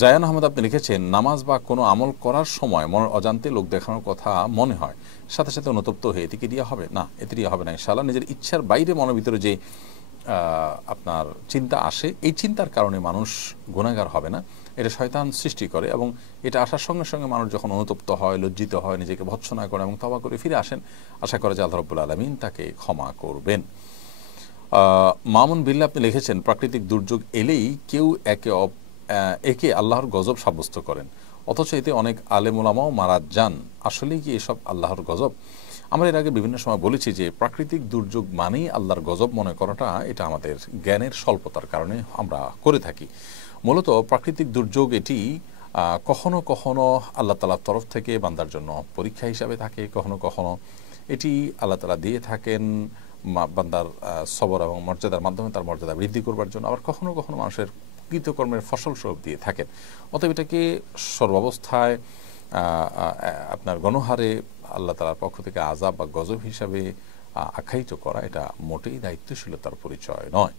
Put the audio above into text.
জায়ান আহমদ আপনি লিখেছেন, নামাজ বা কোনো আমল করার সময় মনের অজান্তে লোক দেখানোর কথা মনে হয়, সাথে সাথে অনুতপ্ত হয়ে এতে কি রিয়া হবে? না, এতে রিয়া হবে না ইনশাআল্লাহ। নিজের ইচ্ছার বাইরে মনের ভিতরে যে আপনার চিন্তা আসে, এই চিন্তার কারণে মানুষ গুনাহগার হবে না, এটা শয়তান সৃষ্টি করে। এবং এটা আসার সঙ্গে সঙ্গে মানুষ যখন অনুতপ্ত হয়, লজ্জিত হয়, নিজেকে ভৎসনা করে এবং তওবা করে ফিরে আসেন, আশা করে যে আল্লাহ রাব্বুল আলামিন তাকে ক্ষমা করবেন। মামুন বিল্লাহ আপনি লিখেছেন, প্রাকৃতিক দুর্যোগ এলেই কেউ একে আল্লাহর গজব সাব্যস্ত করেন, অথচ এতে অনেক আলেম ওলামাও মারা যান। আসলেই কি এসব আল্লাহর গজব? আমরা এর আগে বিভিন্ন সময় বলেছি যে প্রাকৃতিক দুর্যোগ মানেই আল্লাহর গজব মনে করাটা, এটা আমাদের জ্ঞানের স্বল্পতার কারণে আমরা করে থাকি। মূলত প্রাকৃতিক দুর্যোগ এটি কখনো কখনো আল্লাহ তাআলার তরফ থেকে বান্দার জন্য পরীক্ষা হিসাবে থাকে, কখনো কখনো এটি আল্লাহ তাআলা দিয়ে থাকেন বান্দার সবর এবং মর্যাদার মাধ্যমে তার মর্যাদা বৃদ্ধি করবার জন্য, আবার কখনো কখনো মানুষের কৃতকর্মের ফসল স্বরূপ দিয়ে থাকেন। অতএব এটাকে সর্বাবস্থায় আপনার গণহারে আল্লাহ তাআলার পক্ষ থেকে আযাব বা গজব হিসাবে আখ্যায়িত করা, এটা মোটেই দায়িত্বশীলতার পরিচয় নয়।